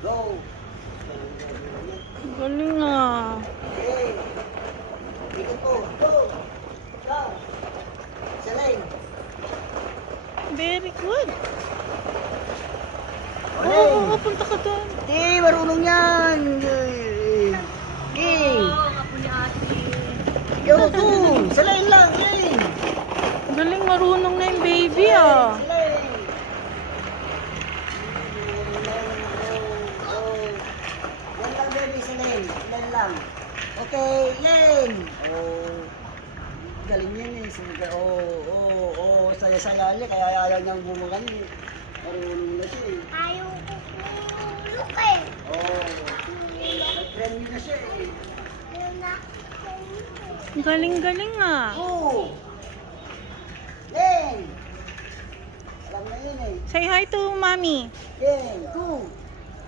Go. Galing ah. Okay. Ikot po. Go. Go. Selene. Very good. Okay. Oo, punta ka doon. Marunong yan. Okay. Ako ni ate. Go, go. Selene lang. Selene. Galing, marunong na yung baby ah. Selene. Yan lang, baby. Selene. Selene lang. Okay. Yan. Oh. Galing yan eh. Saya-saya niya. Kaya ayaw niyang bumukan eh. Marunong na siya eh. Ayaw ko kulok eh. Nag-trend na siya eh. Ayaw na. Galing-galing ah. Go! Yen! Alam na yun eh. Say hi to mommy. Yen! Go!